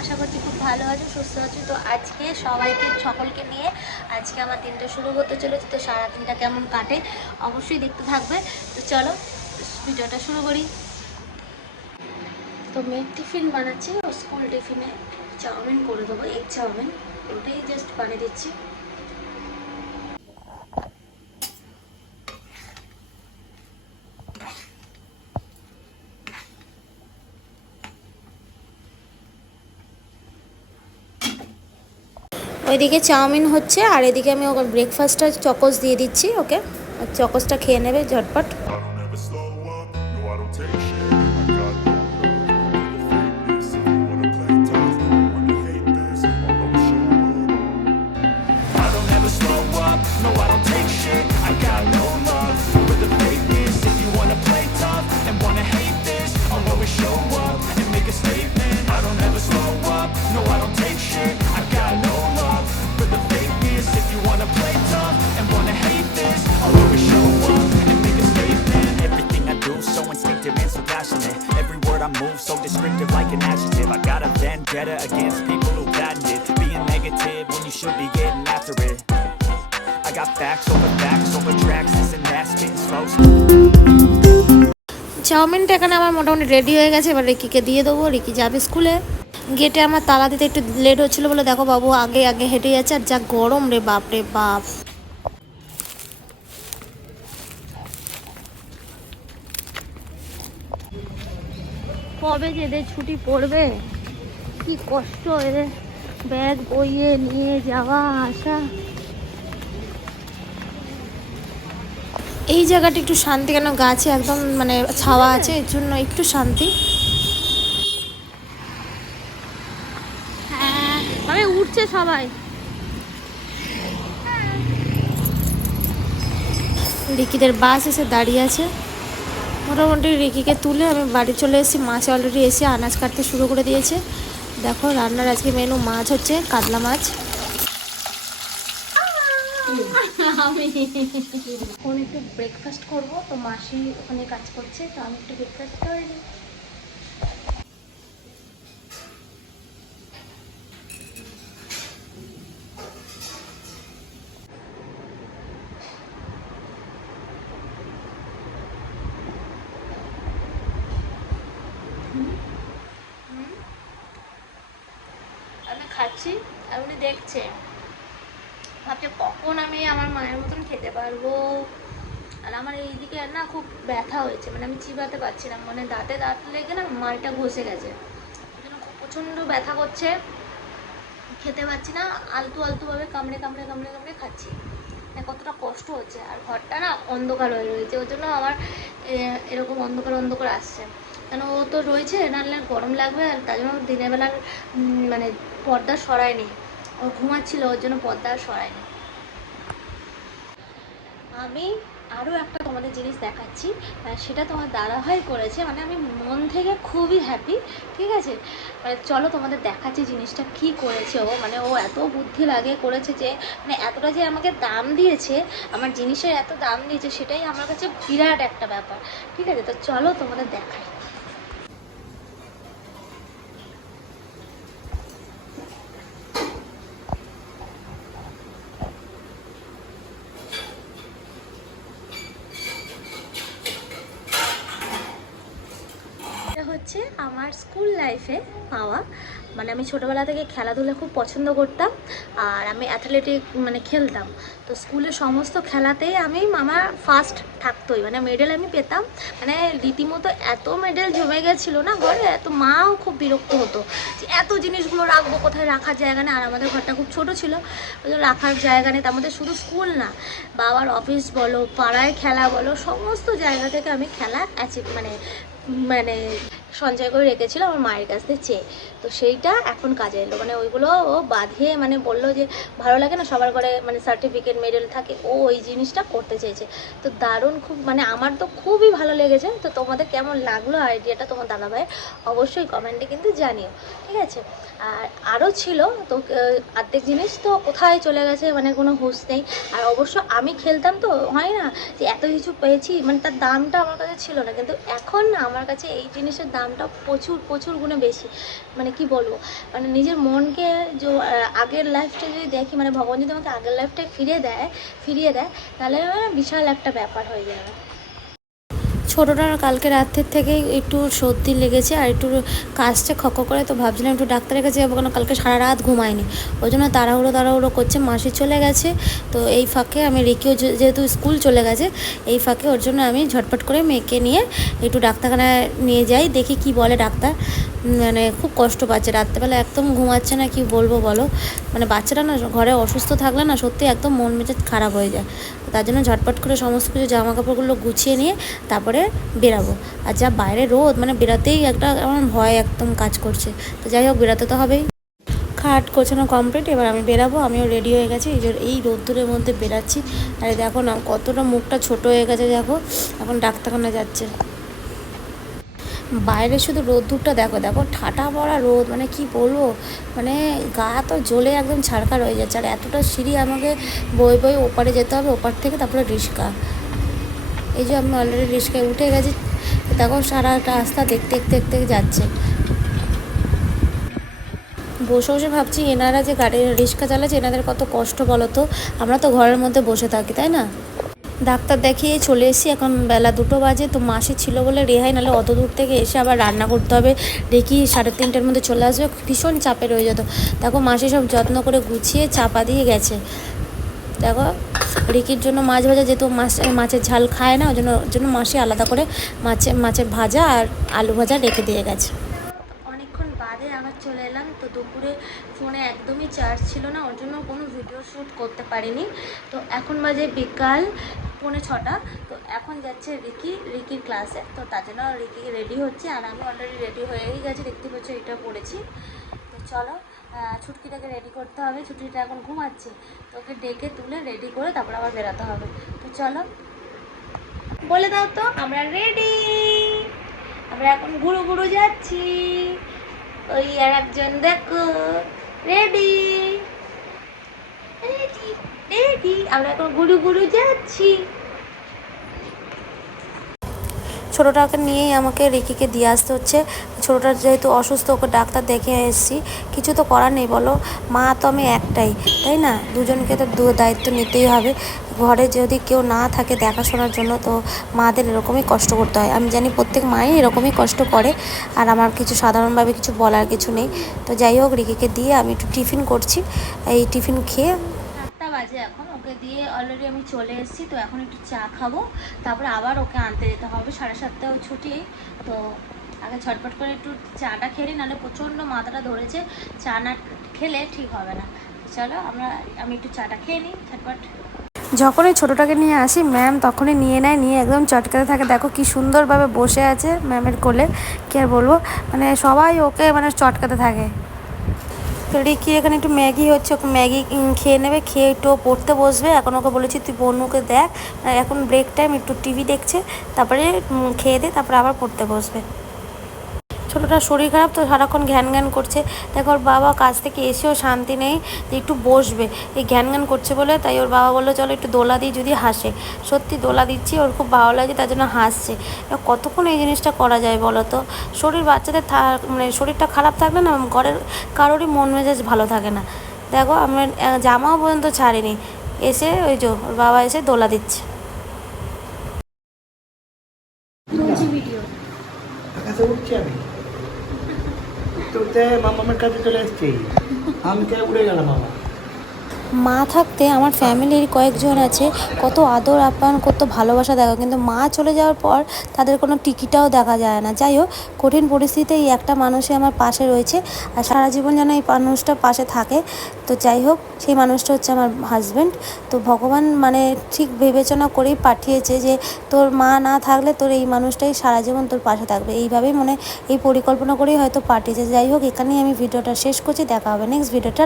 আশা করছি খুব ভালো আছো, সুস্থ আছো। তো আজকে সবাইকে, সকলকে নিয়ে আজকে আমার দিনটা শুরু হতে চলেছে। তো সারাদিনটা কেমন কাটে অবশ্যই দেখতে থাকবে। তো চলো, ভিডিওটা শুরু করি। তো মেয়ের টিফিন বানাচ্ছি স্কুল টিফিনে চাউমিন করে দেবো এগ চাউমিন। ওটাই জাস্ট বানিয়ে দিচ্ছি। ওইদিকে চাউমিন হচ্ছে আর এদিকে আমি ওকে ব্রেকফাস্টটা চকোস দিয়ে দিচ্ছি, ওকে? চকোসটা খেয়ে নেবে ঝটপট। I move so descriptive like an adjective I got a vendetta against people who patented Being negative when you should be getting after it I got facts over facts over tracks This and that, spitting slow চাউমিনটা এখানে আমার মোটামুটি ready হয়ে গেছে এবার রিকিকে দিয়ে দেবো Ricky যাবে স্কুলে গেটে আমার তালা দিতে একটু লেট হচ্ছিল বলে দেখো বাবু আগে আগে হেঁটে যাচ্ছে আর যা গরম রে বাপ রে বাপ কবে যে এদের ছুটি পড়বে? কি কষ্ট এদের ব্যাগ বইয়ে নিয়ে যাওয়া আসা। এই জায়গাটা একটু শান্তি কেন গাছে একদম মানে ছাওয়া আছে এর জন্য একটু শান্তি। হ্যাঁ মানে উঠছে সবাই। রিকিদের বাস এসে দাঁড়িয়ে আছে। মোটামুটি রিকিকে তুলে আমি বাড়ি চলে এসেছি। মাছ অলরেডি এসে আনাজ কাটতে শুরু করে দিয়েছে। দেখো রান্নার আজকে মেনু মাছ হচ্ছে কাতলা মাছ। এখন একটু ব্রেকফাস্ট করব। তো মাসি ওখানে কাজ করছে, তো আমি একটু ব্রেকফাস্ট করে নিই আমি খাচ্ছি আর উনি দেখছে। ভাবছে, কখন আমি আমার মায়ের মতন খেতে পারব? আর আমার এইদিকে না খুব ব্যথা হয়েছে মানে আমি চিবাতে পারছি না। মানে দাঁতে দাঁত লেগে না মালটা ঘষে গেছে। জন্য খুব প্রচণ্ড ব্যথা করছে। খেতে পারছি না, আলতু আলতুভাবে কামড়ে কামড়ে কামড়ে কামড়ে খাচ্ছি। মানে কতটা কষ্ট হচ্ছে। আর ঘরটা না অন্ধকার হয়ে রয়েছে, ওই জন্য আমার এরকম অন্ধকার অন্ধকার আসছে। কেন ও তো রয়েছে নাহলে গরম লাগবে আর তার জন্য দিনের বেলার মানে পর্দা সরায়নি। ও ঘুমাচ্ছিল, ওর জন্য পর্দা সরায়নি। আমি আরও একটা তোমাদের জিনিস দেখাচ্ছি সেটা তোমার দাদাভাই করেছে মানে আমি মন থেকে খুবই হ্যাপি ঠিক আছে? মানে চলো তোমাদের দেখাচ্ছি জিনিসটা কি করেছে ও মানে ও এত বুদ্ধি লাগে করেছে যে মানে এতটা যে আমাকে দাম দিয়েছে, আমার জিনিসের এত দাম দিয়েছে, সেটাই আমার কাছে বিরাট একটা ব্যাপার, ঠিক আছে? তো চলো তোমাদের দেখাই এটা হচ্ছে আমার স্কুল লাইফে পাওয়া। মানে আমি ছোটোবেলা থেকে খেলাধুলা খুব পছন্দ করতাম আর আমি অ্যাথলেটিক মানে খেলতাম। তো স্কুলে সমস্ত খেলাতেই আমি আমার ফার্স্ট থাকতোই। মানে মেডেল আমি পেতাম। মানে রীতিমতো এত মেডেল জমে গেছিল না ঘরে, এত মাও খুব বিরক্ত হতো যে এত জিনিসগুলো রাখব, কোথায় রাখার জায়গা নেই। আর আমাদের ঘরটা খুব ছোট ছিল। রাখার জায়গা নেই। তার শুধু স্কুল না, বাবার অফিস বলো, পাড়ায় খেলা বলো, সমস্ত জায়গা থেকে আমি খেলা অ্যাচিভ মানে মানে সঞ্চয় করে রেখেছিল আমার মায়ের কাছ থেকে চেয়ে। তো সেইটা এখন কাজে এলো। মানে ওইগুলো ও বাঁধিয়ে মানে বলল যে ভালো লাগে না সবার ঘরে মানে সার্টিফিকেট মেডেল থাকে। ও ওই জিনিসটা করতে চেয়েছে। তো দারুণ খুব মানে আমার তো খুবই ভালো লেগেছে। তো তোমাদের কেমন লাগল আইডিয়াটা তোমার দাদাভাইয়ের? অবশ্যই কমেন্টে কিন্তু জানিও। ঠিক আছে? আর আরও ছিল তো আহ, অর্ধেক জিনিস তো কোথায় চলে গেছে মানে কোনো হুঁশ নেই। আর অবশ্য আমি খেলতাম তো হয় না? যে এত কিছু পেয়েছি মানে তার দামটা আমার কাছে ছিল না। কিন্তু এখন আমার কাছে এই জিনিসের দামটা প্রচুর প্রচুর গুণে বেশি। মানে কি বলব? মানে নিজের মনকে যে আগের লাইফটা যদি দেখি মানে ভগবান যদি আমাকে আগের লাইফটায় ফিরিয়ে দেয় ফিরিয়ে দেয়, তাহলে মানে বিশাল একটা ব্যাপার হয়ে যাবে। ছোটোটার কালকে রাত্রের থেকে একটু সর্দি লেগেছে আর একটু কাজটা খক করে, তো ভাবছিলাম একটু ডাক্তারের কাছে যাব, কেন কালকে সারা রাত ঘুমায়নি। ওই জন্য তাড়াহুড়ো তাড়াহুড়ো করছে, মাসি চলে গেছে, তো এই ফাঁকে আমি রেখেও যেহেতু স্কুল চলে গেছে, এই ফাঁকে ওর জন্য আমি ঝটপট করে মেয়েকে নিয়ে একটু ডাক্তারখানায় নিয়ে যাই, দেখি কি বলে ডাক্তার। মানে খুব কষ্ট পাচ্ছে। রাত্রেবেলা একদম ঘুমাচ্ছে না, কি বলব বলো? মানে বাচ্চারা না ঘরে অসুস্থ থাকলে না সত্যি একদম মন মেজাজ খারাপ হয়ে যায়। তার জন্য ঝটপট করে সমস্ত কিছু জামা কাপড়গুলো গুছিয়ে নিয়ে তারপরে বেরাবো। আর যা বাইরে রোদ মানে বেরাতেই একটা আমার ভয় একদম কাজ করছে। তো যাই হোক, বেরাতে তো হবেই। খাট গোছানো কমপ্লিট এবার আমি বেরাবো, আমিও রেডি হয়ে গেছি। এই এই রোদ্দুরের মধ্যে বেরাচ্ছি। আর দেখো না, কতটা মুখটা ছোট হয়ে গেছে, দেখো। এখন ডাক্তারখানা যাচ্ছে। বাইরে শুধু রোদ্দুরটা দেখো দেখো ঠাটা পড়া রোদ মানে কি বলব? মানে গা তো জ্বলে একদম ছাড়কার হয়ে যাচ্ছে। আর এতটা সিঁড়ি আমাকে বই বই ওপারে যেতে হবে, ওপার থেকে তারপরে রিক্সা এই যে আমি অলরেডি রিক্সায় উঠে গেছি, দেখো সারা রাস্তা দেখতে দেখতে দেখতে যাচ্ছে। বসে বসে ভাবছি এনারা যে গাড়ি রিক্সা চালাচ্ছে, এনাদের কত কষ্ট বলো তো? আমরা তো ঘরের মধ্যে বসে থাকি, তাই না? ডাক্তার দেখিয়ে চলে এসেছি। এখন বেলা দুটো বাজে, তো মাসি ছিল বলে রেহাই, নাহলে অত দূর থেকে এসে আবার রান্না করতে হবে। দেখি সাড়ে তিনটের মধ্যে চলে আসবে। ভীষণ চাপে রয়ে যেত। দেখো মাসি সব যত্ন করে গুছিয়ে চাপা দিয়ে গেছে। দেখো, রিকির জন্য মাছ ভাজা, যেহেতু মাছ, মাছের ঝাল খায় না, ওই জন্য জন্য মাসি আলাদা করে মাছের মাছের ভাজা আর আলু ভাজা রেখে দিয়ে গেছে। অনেকক্ষণ বাদে আবার চলে এলাম। তো দুপুরে ফোনে একদমই চার্জ ছিল না, ওর জন্য কোনো ভিডিও শ্যুট করতে পারিনি। তো এখন বাজে বিকাল। পৌনে ছটা। তো এখন যাচ্ছে রিকি, রিকির ক্লাসে তো তার জন্য রিকি রেডি হচ্ছে। আর আমি অলরেডি রেডি হয়েই গেছি। দেখতে পাচ্ছ এটা পড়েছি। তো চলো ছুটকিটাকে রেডি করতে হবে। ছুটকিটা এখন ঘুমাচ্ছে। তো ওকে ডেকে তুলে রেডি করে তারপর আবার বেরোতে হবে। তো চলো। বলে দাও তো, আমরা রেডি আমরা এখন ঘুরু ঘুরু যাচ্ছি। ওই আর একজন দেখো রেডি রেডি রেডি আমরা এখন গুরু গুরু যাচ্ছি। ছোটোটাকে নিয়েই আমাকে রিকিকে দিয়ে আসতে হচ্ছে। ছোটোটার যেহেতু অসুস্থ ওকে ডাক্তার দেখে এসেছি। কিছু তো করার নেই বলো। মা তো আমি একটাই তাই না? দুজনকে তো দু দায়িত্ব নিতেই হবে। ঘরে যদি কেউ না থাকে দেখাশোনার জন্য তো মাদের এরকমই কষ্ট করতে হয়। আমি জানি প্রত্যেক মাই এরকমই কষ্ট করে আর আমার কিছু সাধারণভাবে কিছু বলার কিছু নেই। তো যাই হোক রিকিকে দিয়ে আমি একটু টিফিন করছি। এই টিফিন খেয়ে বাজে এখন। ওকে দিয়ে অলরেডি আমি চলে এসেছি, তো এখন একটু চা খাব। তারপরে আবার ওকে আনতে যেতে হবে, সাড়ে সাতটাও ছুটি। তো আগে ঝটপট করে একটু চাটা খেলে নাহলে প্রচণ্ড মাথাটা ধরেছে। চা না খেলে ঠিক হবে না। চলো আমরা, আমি একটু চাটা খেয়ে নিই ঝটপট। যখনই ছোটোটাকে নিয়ে আসি ম্যাম তখনই নিয়ে নেয়, নিয়ে একদম চটকাতে থাকে। দেখো কি সুন্দরভাবে বসে আছে ম্যামের কোলে। কি আর বলব? মানে সবাই ওকে মানে চটকাতে থাকে। তো রিকি এখানে একটু ম্যাগি হচ্ছে, ওকে ম্যাগি খেয়ে নেবে, খেয়ে একটু পড়তে বসবে। এখন ওকে বলেছি তুই বনুকে দেখ এখন ব্রেক টাইম একটু টিভি দেখছে, তারপরে খেয়ে দে, তারপরে আবার পড়তে বসবে। ছোটোটার শরীর খারাপ তো সারাক্ষণ ঘ্যান ঘ্যান করছে। দেখো ওর বাবা কাজ থেকে এসেও শান্তি নেই যে একটু বসবে। এই ঘ্যান ঘ্যান করছে বলে তাই ওর বাবা বলল চলো একটু দোলা দিই যদি হাসে। সত্যি দোলা দিচ্ছি ওর খুব ভালো লাগছে তার জন্য হাসছে। এবার কতক্ষণ এই জিনিসটা করা যায় বলো তো? শরীর বাচ্চাদের থা- মানে শরীরটা খারাপ থাকলে না ঘরের কারোরই মন মেজাজ ভালো থাকে না। দেখো আমি আহ, জামাও পর্যন্ত ছাড়িনি। এসে ওই যে ওর বাবা এসে দোলা দিচ্ছে। ভিডিও আকাশে উঠছি আমি। উঠতে মামা আমার কাছে চলে এসছি আমি কে উড়ে গেলাম মামা মা থাকতে আমার ফ্যামিলির কয়েকজন আছে। কত আদর আপ্যায়ন, কত ভালোবাসা দেখা কিন্তু মা চলে যাওয়ার পর তাদের কোনো টিকিটাও দেখা যায় না। যাই হোক, কঠিন পরিস্থিতিতে এই একটা মানুষই আমার পাশে রয়েছে আর সারা জীবন যেন এই মানুষটা পাশে থাকে। তো যাই হোক, সেই মানুষটা হচ্ছে আমার হাজব্যান্ড তো ভগবান মানে ঠিক বিবেচনা করেই পাঠিয়েছে যে তোর মা না থাকলে তোর এই মানুষটাই সারা জীবন তোর পাশে থাকবে। এইভাবেই মনে, এই পরিকল্পনা করেই হয়তো পাঠিয়েছে। যাই হোক, এখানেই আমি ভিডিওটা শেষ করছি। দেখা হবে নেক্সট ভিডিওটা